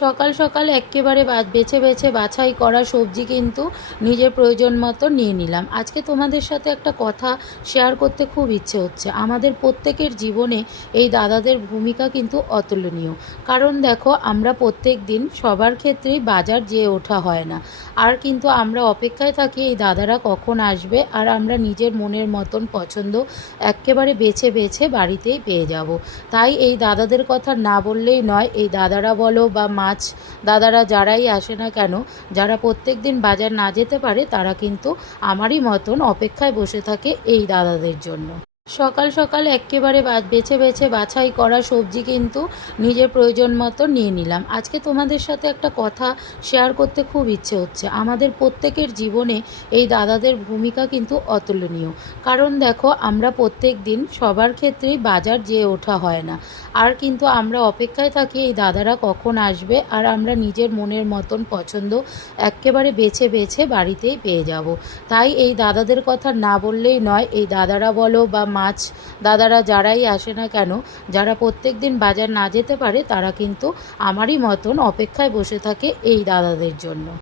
সকাল সকাল এক্কেবারে বেছে বেছে বাছাই করা সবজি কিন্তু নিজের প্রয়োজন মতো নিয়ে নিলাম। আজকে তোমাদের সাথে একটা কথা শেয়ার করতে খুব ইচ্ছে হচ্ছে। আমাদের প্রত্যেকের জীবনে এই দাদাদের ভূমিকা কিন্তু অতুলনীয়। কারণ দেখো, আমরা প্রত্যেক দিন সবার ক্ষেত্রেই বাজার যেয়ে ওঠা হয় না। আর কিন্তু আমরা অপেক্ষায় থাকি এই দাদারা কখন আসবে, আর আমরা নিজের মনের মতন পছন্দ এক্কেবারে বেছে বেছে বাড়িতেই পেয়ে যাব। তাই এই দাদাদের কথা না বললেই নয়। এই দাদারা বলো বা মাছ দাদারা যারাই আসে না কেন, যারা প্রত্যেক দিন বাজার না যেতে পারে, তারা কিন্তু আমারই মতন অপেক্ষায় বসে থাকে এই দাদাদের জন্য। সকাল সকাল এক্কেবারে বেছে বেছে বাছাই করা সবজি কিন্তু নিজের প্রয়োজন মতো নিয়ে নিলাম। আজকে তোমাদের সাথে একটা কথা শেয়ার করতে খুব ইচ্ছে হচ্ছে। আমাদের প্রত্যেকের জীবনে এই দাদাদের ভূমিকা কিন্তু অতুলনীয়। কারণ দেখো, আমরা প্রত্যেক দিন সবার ক্ষেত্রেই বাজার যেয়ে ওঠা হয় না। আর কিন্তু আমরা অপেক্ষায় থাকি এই দাদারা কখন আসবে, আর আমরা নিজের মনের মতন পছন্দ এক্কেবারে বেছে বেছে বাড়িতেই পেয়ে যাব। তাই এই দাদাদের কথা না বললেই নয়। এই দাদারা বলো বা মাছ দাদারা যারাই আসে না কেন, যারা প্রত্যেক দিন বাজার না যেতে পারে, তারা কিন্তু আমারই মতন অপেক্ষায় বসে থাকে এই দাদাদের জন্য।